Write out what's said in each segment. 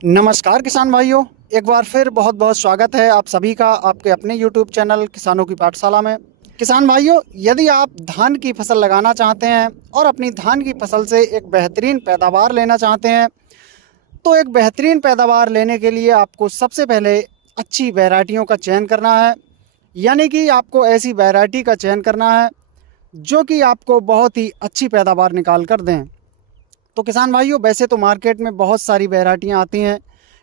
नमस्कार किसान भाइयों, एक बार फिर बहुत बहुत स्वागत है आप सभी का आपके अपने YouTube चैनल किसानों की पाठशाला में। किसान भाइयों, यदि आप धान की फसल लगाना चाहते हैं और अपनी धान की फसल से एक बेहतरीन पैदावार लेना चाहते हैं, तो एक बेहतरीन पैदावार लेने के लिए आपको सबसे पहले अच्छी वैरायटियों का चयन करना है। यानी कि आपको ऐसी वैरायटी का चयन करना है जो कि आपको बहुत ही अच्छी पैदावार निकाल कर दें। तो किसान भाइयों, वैसे तो मार्केट में बहुत सारी वैरायटियां आती हैं,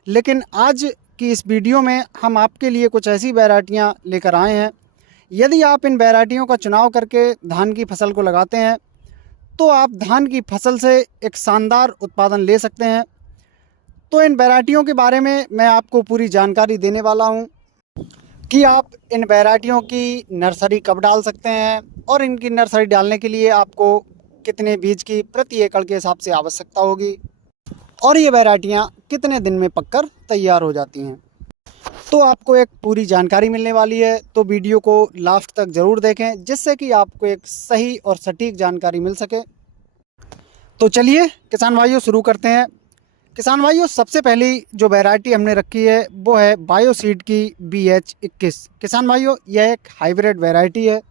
लेकिन आज की इस वीडियो में हम आपके लिए कुछ ऐसी वैरायटियां लेकर आए हैं। यदि आप इन वैरायटियों का चुनाव करके धान की फसल को लगाते हैं तो आप धान की फसल से एक शानदार उत्पादन ले सकते हैं। तो इन वैरायटियों के बारे में मैं आपको पूरी जानकारी देने वाला हूं कि आप इन वैरायटियों की नर्सरी कब डाल सकते हैं और इनकी नर्सरी डालने के लिए आपको कितने बीज की प्रति एकड़ के हिसाब से आवश्यकता होगी और ये वैरायटियाँ कितने दिन में पककर तैयार हो जाती हैं। तो आपको एक पूरी जानकारी मिलने वाली है, तो वीडियो को लास्ट तक ज़रूर देखें जिससे कि आपको एक सही और सटीक जानकारी मिल सके। तो चलिए किसान भाइयों शुरू करते हैं। किसान भाइयों, सबसे पहली जो वैरायटी हमने रखी है वो है बायोसीड की BH21। किसान भाइयों, यह एक हाइब्रिड वैरायटी है।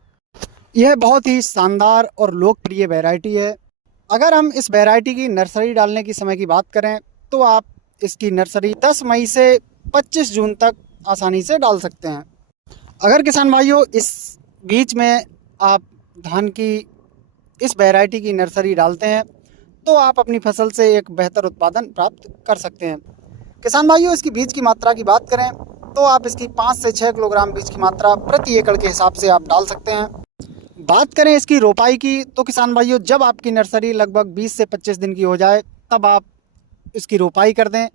यह बहुत ही शानदार और लोकप्रिय वैरायटी है। अगर हम इस वैरायटी की नर्सरी डालने की समय की बात करें तो आप इसकी नर्सरी 10 मई से 25 जून तक आसानी से डाल सकते हैं। अगर किसान भाइयों इस बीच में आप धान की इस वैरायटी की नर्सरी डालते हैं तो आप अपनी फसल से एक बेहतर उत्पादन प्राप्त कर सकते हैं। किसान भाइयों, इसकी बीज की मात्रा की बात करें तो आप इसकी 5 से 6 किलोग्राम बीज की मात्रा प्रति एकड़ के हिसाब से आप डाल सकते हैं। बात करें इसकी रोपाई की तो किसान भाइयों, जब आपकी नर्सरी लगभग 20 से 25 दिन की हो जाए तब आप इसकी रोपाई कर दें।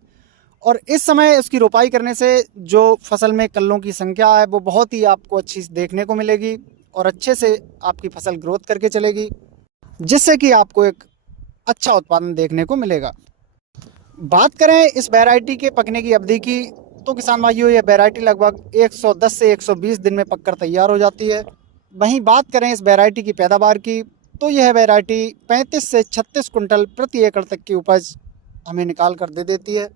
और इस समय इसकी रोपाई करने से जो फसल में कल्लों की संख्या है वो बहुत ही आपको अच्छी देखने को मिलेगी और अच्छे से आपकी फसल ग्रोथ करके चलेगी, जिससे कि आपको एक अच्छा उत्पादन देखने को मिलेगा। बात करें इस वैरायटी के पकने की अवधि की तो किसान भाइयों, यह वैरायटी लगभग 110 से 120 दिन में पककर तैयार हो जाती है। वहीं बात करें इस वैरायटी की पैदावार की तो यह वैरायटी 35 से 36 कुंटल प्रति एकड़ तक की उपज हमें निकाल कर दे देती है।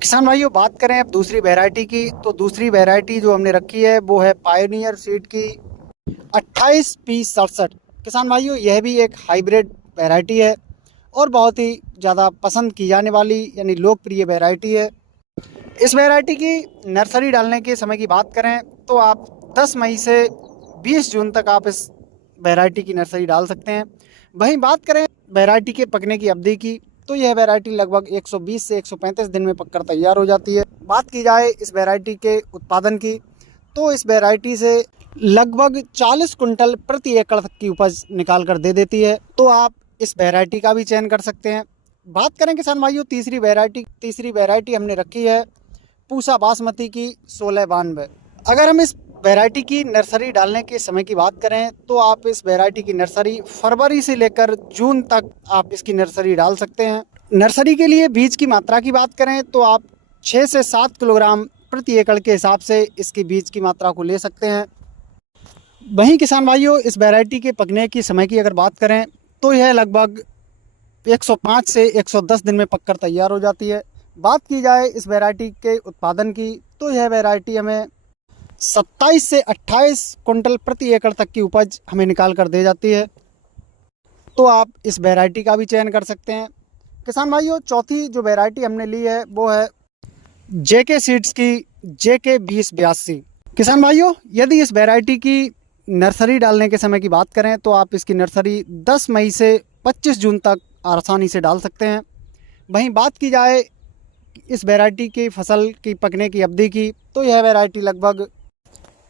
किसान भाइयों, बात करें अब दूसरी वैरायटी की तो दूसरी वैरायटी जो हमने रखी है वो है पायोनियर सीड की 28P67। किसान भाइयों, यह भी एक हाइब्रिड वैरायटी है और बहुत ही ज़्यादा पसंद की जाने वाली यानी लोकप्रिय वैरायटी है। इस वैरायटी की नर्सरी डालने के समय की बात करें तो आप 10 मई से 20 जून तक आप इस वैरायटी की नर्सरी डाल सकते हैं। वहीं बात करें वैरायटी के पकने की अवधि की तो यह वैरायटी लगभग 120 से 135 दिन में पककर तैयार हो जाती है। बात की जाए इस वैरायटी के उत्पादन की तो इस वैरायटी से लगभग 40 कुंटल प्रति एकड़ तक की उपज निकाल कर दे देती है। तो आप इस वैरायटी का भी चयन कर सकते हैं। बात करें किसान भाइयों तीसरी वैरायटी हमने रखी है पूसा बासमती की 1692। अगर हम इस वैरायटी की नर्सरी डालने के समय की बात करें तो आप इस वैरायटी की नर्सरी फरवरी से लेकर जून तक आप इसकी नर्सरी डाल सकते हैं। नर्सरी के लिए बीज की मात्रा की बात करें तो आप 6 से 7 किलोग्राम प्रति एकड़ के हिसाब से इसकी बीज की मात्रा को ले सकते हैं। वहीं किसान भाइयों, इस वैरायटी के पकने की समय की अगर बात करें तो यह लगभग 105 से 110 दिन में पककर तैयार हो जाती है। बात की जाए इस वैरायटी के उत्पादन की तो यह वैरायटी हमें 27 से 28 कुंटल प्रति एकड़ तक की उपज हमें निकाल कर दे जाती है। तो आप इस वैरायटी का भी चयन कर सकते हैं। किसान भाइयों, चौथी जो वैरायटी हमने ली है वो है JK सीड्स की JK 2082। किसान भाइयों, यदि इस वैरायटी की नर्सरी डालने के समय की बात करें तो आप इसकी नर्सरी 10 मई से 25 जून तक आसानी से डाल सकते हैं। वहीं बात की जाए इस वैरायटी की फसल की पकने की अवधि की तो यह वैरायटी लगभग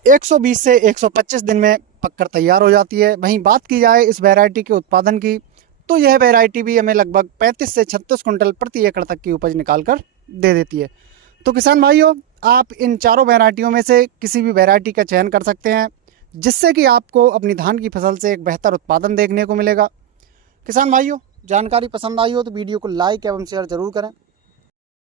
120 से 125 दिन में पककर तैयार हो जाती है। वहीं बात की जाए इस वैरायटी के उत्पादन की तो यह वैरायटी भी हमें लगभग 35 से 36 कुंटल प्रति एकड़ तक की उपज निकाल कर दे देती है। तो किसान भाइयों, आप इन चारों वैरायटियों में से किसी भी वैरायटी का चयन कर सकते हैं, जिससे कि आपको अपनी धान की फसल से एक बेहतर उत्पादन देखने को मिलेगा। किसान भाइयों, जानकारी पसंद आई हो तो वीडियो को लाइक एवं शेयर ज़रूर करें।